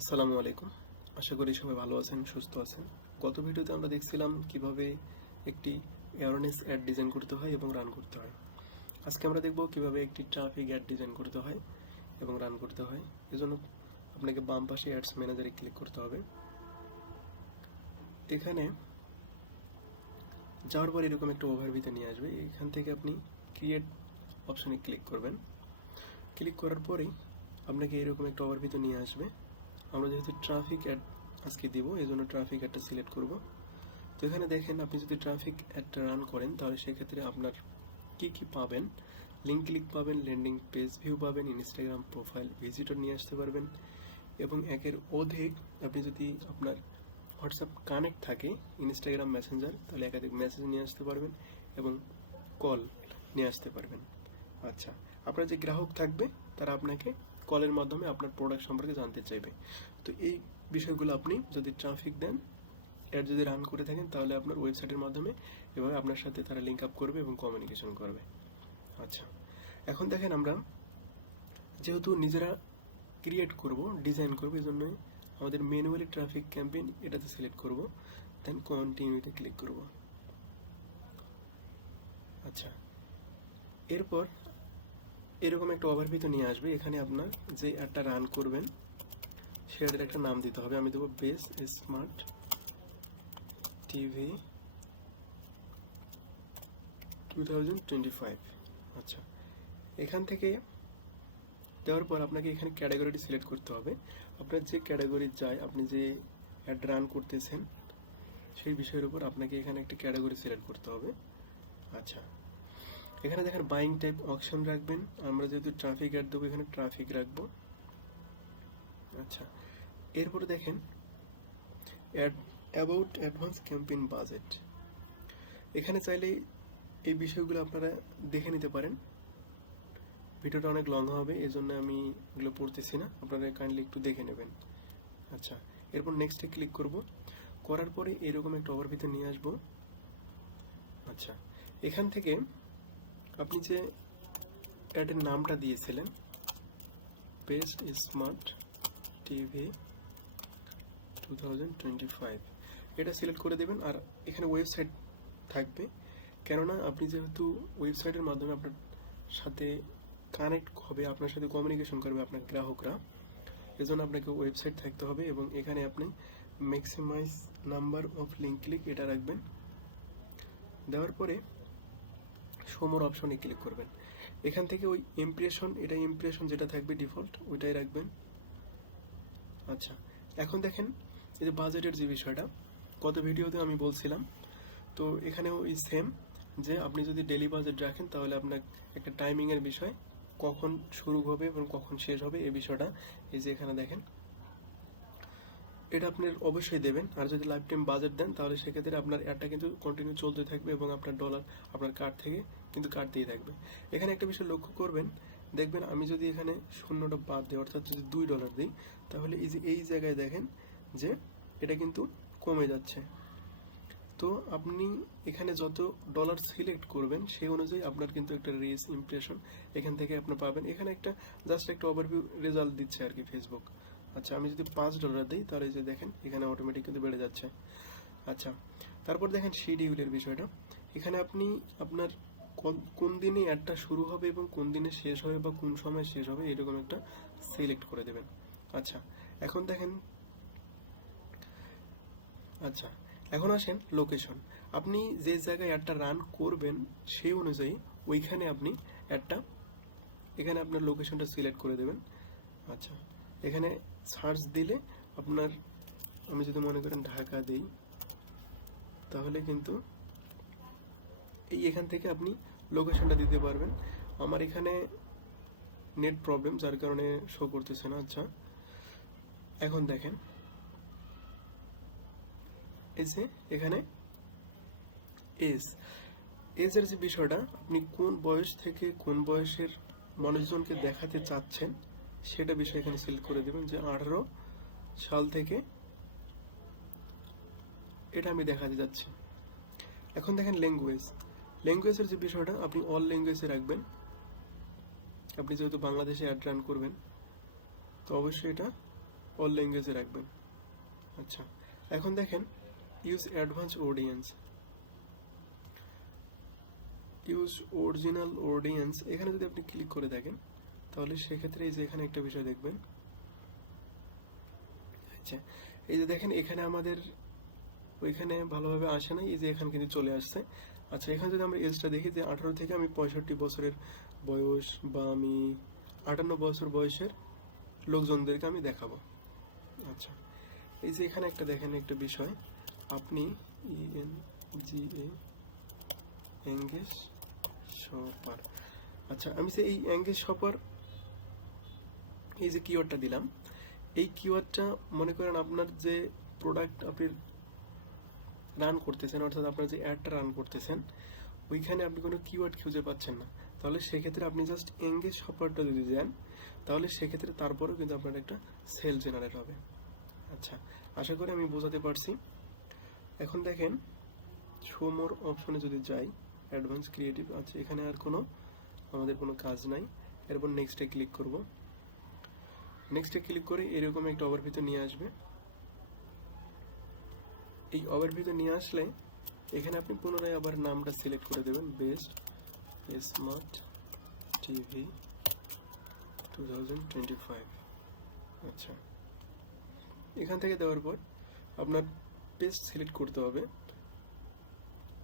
আসসালামু আলাইকুম। আশা করি সবাই ভালো আছেন, সুস্থ আছেন। গত ভিডিওতে আমরা দেখছিলাম কিভাবে একটি অ্যাওয়ারনেস অ্যাড ডিজাইন করতে হয় এবং রান করতে হয়। আজকে আমরা দেখব কিভাবে একটি ট্রাফিক অ্যাড ডিজাইন করতে হয় এবং রান করতে হয়। এজন্য আপনাকে বাম পাশে অ্যাডস ম্যানেজারে ক্লিক করতে হবে। এখানে যাওয়ার পর এরকম একটা ওভারভিউতে নিয়ে আসবে। এখান থেকে আপনি ক্রিয়েট অপশনে ক্লিক করবেন। ক্লিক করার পরেই আপনাকে এরকম একটা ওভারভিউতে নিয়ে আসবে। আমরা যেহেতু ট্রাফিক অ্যাড আজকে দিব, এই জন্য ট্রাফিক অ্যাডটা সিলেক্ট করব। তো এখানে দেখেন, আপনি যদি ট্রাফিক অ্যাডটা রান করেন তাহলে সেক্ষেত্রে আপনার কি কি পাবেন। লিঙ্ক ক্লিক পাবেন, ল্যান্ডিং পেজ ভিউ পাবেন, ইনস্টাগ্রাম প্রোফাইল ভিজিটর নিয়ে আসতে পারবেন এবং একের অধিক আপনি যদি আপনার হোয়াটসঅ্যাপ কানেক্ট থাকে ইনস্টাগ্রাম মেসেঞ্জার, তাহলে একাধিক মেসেজ নিয়ে আসতে পারবেন এবং কল নিয়ে আসতে পারবেন। আচ্ছা, আপনার যে গ্রাহক থাকবে তারা আপনাকে কলের মাধ্যমে আপনার প্রোডাক্ট সম্পর্কে জানতে চাইবে। তো এই বিষয়গুলো আপনি যদি ট্রাফিক দেন, অ্যাড যদি রান করে থাকেন, তাহলে আপনার ওয়েবসাইটের মাধ্যমে এভাবে আপনার সাথে তারা লিঙ্ক আপ করবে এবং কমিউনিকেশন করবে। আচ্ছা, এখন দেখেন, আমরা যেহেতু নিজেরা ক্রিয়েট করব, ডিজাইন করব, এই জন্য আমাদের ম্যানুয়ালি ট্রাফিক ক্যাম্পেইন এটাতে সিলেক্ট করব, দেন কন্টিনিউতে ক্লিক করব। আচ্ছা, এরপর এরকম একটা ওভারভিউ নিয়ে আসবে। এখানে আপনার যে অ্যাডটা রান করবেন সে অ্যাডের একটা নাম দিতে হবে। আমি দেবো বেস স্মার্ট টিভি 2025। আচ্ছা, এখান থেকে দেওয়ার পর আপনাকে এখানে ক্যাটাগরিটি সিলেক্ট করতে হবে। আপনার যে ক্যাটাগরি যায়, আপনি যে অ্যাড রান করতেছেন সেই বিষয়ের উপর আপনাকে এখানে একটা ক্যাটাগরি সিলেক্ট করতে হবে। আচ্ছা, এখানে দেখেন বাইং টাইপ অপশন রাখবেন। আমরা যেহেতু ট্রাফিক অ্যাড দেবো, এখানে ট্রাফিক রাখবো। আচ্ছা, এরপরে দেখেন ad about advance campaign budget. এখানে চাইলে এই বিষয়গুলো আপনারা দেখে নিতে পারেন। ভিডিওটা অনেক লং হবে, এই জন্য আমি এগুলো পড়তেছি না, আপনারা কাইন্ডলি একটু দেখে নেবেন। আচ্ছা, এরপর নেক্সটে ক্লিক করব। করার পরে এরকম একটা ওভারভিউ নিয়ে আসবো। আচ্ছা, এখান থেকে আপনি যে অ্যাডের নামটা দিয়েছিলেন বেস্ট স্মার্ট টিভি 2025, এটা সিলেক্ট করে দেবেন। আর এখানে ওয়েবসাইট থাকবে, কেননা আপনি যেহেতু ওয়েবসাইটের মাধ্যমে আপনার সাথে কানেক্ট হবে, আপনার সাথে কমিউনিকেশন করবে আপনার গ্রাহকরা, এজন্য আপনাকে ওয়েবসাইট থাকতে হবে। এবং এখানে আপনি maximise number of link click এটা রাখবেন। দেওয়ার পরে শোমোর অপশনে ক্লিক করবেন। এখান থেকে ওই ইমপ্রেশন, এটা ইমপ্রেশন যেটা থাকবে ডিফল্ট ওইটাই রাখবেন। আচ্ছা, এখন দেখেন এই যে বাজেটের যে বিষয়টা গত ভিডিওতে আমি বলছিলাম, তো এখানেও ওই সেম, যে আপনি যদি ডেলি বাজেট রাখেন তাহলে আপনার একটা টাইমিংয়ের বিষয়, কখন শুরু হবে এবং কখন শেষ হবে এই বিষয়টা এই যে এখানে দেখেন, এটা আপনার অবশ্যই দেবেন। আর যদি লাইফ টাইম বাজেট দেন তাহলে সেক্ষেত্রে আপনার অ্যাডটা কিন্তু কন্টিনিউ চলতে থাকবে এবং আপনার ডলার আপনার কার্ড থেকে কিন্তু কাটতেই থাকবে। এখানে একটা বিষয় লক্ষ্য করবেন, দেখবেন আমি যদি এখানে শূন্যটা বাদ দিই, অর্থাৎ যদি $2 দিই, তাহলে এই যে এই জায়গায় দেখেন যে এটা কিন্তু কমে যাচ্ছে। তো আপনি এখানে যত ডলার সিলেক্ট করবেন সেই অনুযায়ী আপনার কিন্তু একটা রিচ ইমপ্রেশন এখান থেকে আপনি পাবেন। এখানে একটা জাস্ট একটা ওভারভিউ রেজাল্ট দিচ্ছে আর কি ফেসবুক। আচ্ছা, আমি যদি $5 দিই তাহলে যে দেখেন এখানে অটোমেটিক কিন্তু বেড়ে যাচ্ছে। আচ্ছা, তারপর দেখেন শিডিউলের বিষয়টা। এখানে আপনি আপনার কোন দিনে অ্যাডটা শুরু হবে এবং কোন দিনে শেষ হবে বা কোন সময় শেষ হবে এরকম একটা সিলেক্ট করে দেবেন। আচ্ছা, এখন দেখেন, আচ্ছা এখন আসেন লোকেশন। আপনি যে জায়গায় অ্যাডটা রান করবেন সেই অনুযায়ী ওইখানে আপনি অ্যাডটা, এখানে আপনার লোকেশনটা সিলেক্ট করে দেবেন। আচ্ছা, এখানে সার্চ দিলে আপনার, আমি যদি মনে করেন ঢাকা দিই, তাহলে কিন্তু এই এখান থেকে আপনি লোকেশনটা দিতে পারবেন। আমার এখানে নেট প্রবলেম যার কারণে শো করতেছে না। আচ্ছা, এখন দেখেন এই যে এখানে এজের যে বিষয়টা, আপনি কোন বয়স থেকে কোন বয়সের মানুষজনকে দেখাতে চাচ্ছেন সেটা বিষয় এখানে সিলেক্ট করে দেবেন, যে 18 সাল থেকে এটা আমি দেখাতে যাচ্ছি। এখন দেখেন ল্যাঙ্গুয়েজের যে বিষয়টা, আপনি অল ল্যাঙ্গুয়েজে রাখবেন। আপনি যেহেতু বাংলাদেশে অ্যাড রান করবেন তো অবশ্যই এটা অল ল্যাঙ্গুয়েজে রাখবেন। আচ্ছা, এখন দেখেন use advance audience, use original audience, এখানে যদি আপনি ক্লিক করে দেখেন তাহলে সেক্ষেত্রে এই যে এখানে একটা বিষয় দেখবেন। আচ্ছা, এই যে দেখেন এখানে আমাদের ওইখানে ভালোভাবে আসে নাই, এই যে এখানে কিন্তু চলে আসছে। আচ্ছা, এখানে যদি আমরা এজটা দেখি যে 18 থেকে আমি 65 বছরের বয়স বা আমি 58 বছর বয়সের লোকজনদেরকে আমি দেখাবো। আচ্ছা, এই যে এখানে একটা দেখেন একটা বিষয়, আপনি ENGA এঙ্গেজ শপার। আচ্ছা, আমি যে এই এঙ্গেজ শপার এই যে কিওয়ার্ডটা দিলাম, এই কিওয়ার্ডটা মনে করেন আপনার যে প্রোডাক্ট আপনি রান করতেছেন, অর্থাৎ আপনার যে অ্যাডটা রান করতেছেন ওইখানে আপনি কোনো কিওয়ার্ড খুঁজে পাচ্ছেন না, তাহলে সেক্ষেত্রে আপনি জাস্ট এঙ্গেজ শপারটা যদি দেন তাহলে সেক্ষেত্রে তারপরেও কিন্তু আপনার একটা সেল জেনারেট হবে। আচ্ছা, আশা করি আমি বোঝাতে পারছি। এখন দেখেন শো মোর অপশনে যদি যাই, অ্যাডভান্স ক্রিয়েটিভ আছে, এখানে আর আমাদের কোনো কাজ নাই। এরপর নেক্সটে ক্লিক করব। নেক্সটে ক্লিক করে এরকম একটা ওভারভিউ নিয়ে আসবে। এই ওভারভিউ নিয়ে আসলে এখানে আপনি পুনরায় আবার নামটা সিলেক্ট করে দেবেন, বেস্ট স্মার্ট টিভি 2025। আচ্ছা, এখান থেকে দেওয়ার পর আপনার পেজ সিলেক্ট করতে হবে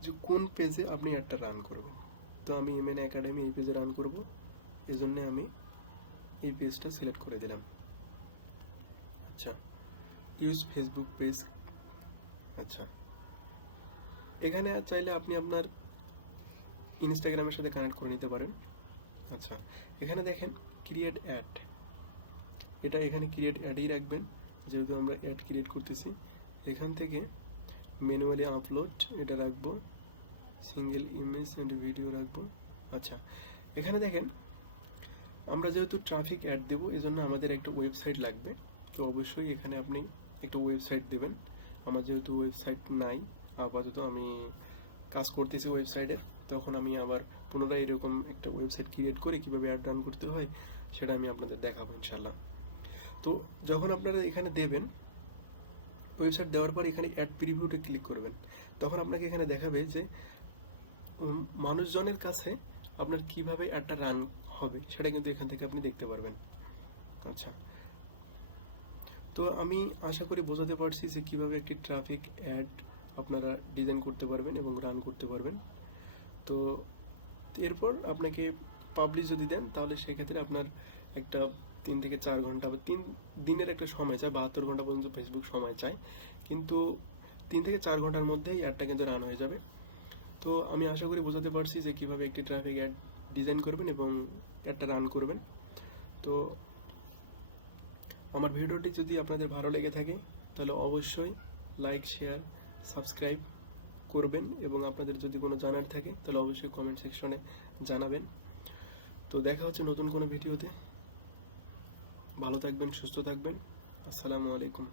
যে কোন পেজে আপনি অ্যাডটা রান করবেন। তো আমি এমএন একাডেমি এই পেজে রান করব, এজন্য আমি এই পেজটা সিলেক্ট করে দিলাম। আচ্ছা, ইউজ ফেসবুক পেজ। আচ্ছা, এখানে চাইলে আপনি আপনার ইনস্টাগ্রামের সাথে কানেক্ট করে নিতে পারেন। আচ্ছা, এখানে দেখেন ক্রিয়েট অ্যাড, এটা এখানে ক্রিয়েট অ্যাডই রাখবেন, যেহেতু আমরা অ্যাড ক্রিয়েট করতেছি। এখান থেকে ম্যানুয়ালি আপলোড এটা রাখবো, সিঙ্গেল ইমেজ অ্যান্ড ভিডিও রাখবো। আচ্ছা, এখানে দেখেন আমরা যেহেতু ট্রাফিক অ্যাড দেবো এজন্য আমাদের একটা ওয়েবসাইট লাগবে, তো অবশ্যই এখানে আপনি একটা ওয়েবসাইট দেবেন। আমার যেহেতু ওয়েবসাইট নাই আপাতত, আমি কাজ করতেছি ওয়েবসাইটের, তখন আমি আবার পুনরায় এরকম একটা ওয়েবসাইট ক্রিয়েট করে কীভাবে অ্যাড রান করতে হয় সেটা আমি আপনাদের দেখাবো ইনশাল্লাহ। তো যখন আপনারা এখানে দেবেন, ওয়েবসাইট দেওয়ার পর এখানে অ্যাড প্রিভিউতে ক্লিক করবেন, তখন আপনাকে এখানে দেখাবে যে মানুষজনের কাছে আপনার কিভাবে অ্যাডটা রান হবে সেটা কিন্তু এখান থেকে আপনি দেখতে পারবেন। আচ্ছা, তো আমি আশা করি বোঝাতে পারছি যে কিভাবে একটি ট্রাফিক অ্যাড আপনারা ডিজাইন করতে পারবেন এবং রান করতে পারবেন। তো এরপর আপনাকে পাবলিশ যদি দেন তাহলে সেক্ষেত্রে আপনার একটা 3 থেকে 4 ঘন্টা বা 3 দিনের একটা সময় চায়, 72 ঘন্টা পর্যন্ত ফেসবুক সময় চায়, কিন্তু 3 থেকে 4 ঘন্টার মধ্যেই অ্যাডটা কিন্তু রান হয়ে যাবে। তো আমি আশা করি বোঝাতে পারছি যে কিভাবে একটি ট্রাফিক অ্যাড ডিজাইন করবেন এবং অ্যাডটা রান করবেন। তো আমার ভিডিওটি যদি আপনাদের ভালো লেগে থাকে তাহলে অবশ্যই লাইক, শেয়ার, সাবস্ক্রাইব করবেন এবং আপনাদের যদি কোনো জানার থাকে তাহলে অবশ্যই কমেন্ট সেকশনে জানাবেন। তো দেখা হচ্ছে নতুন কোনো ভিডিওতে। ভালো থাকবেন, সুস্থ থাকবেন। আসসালামু আলাইকুম।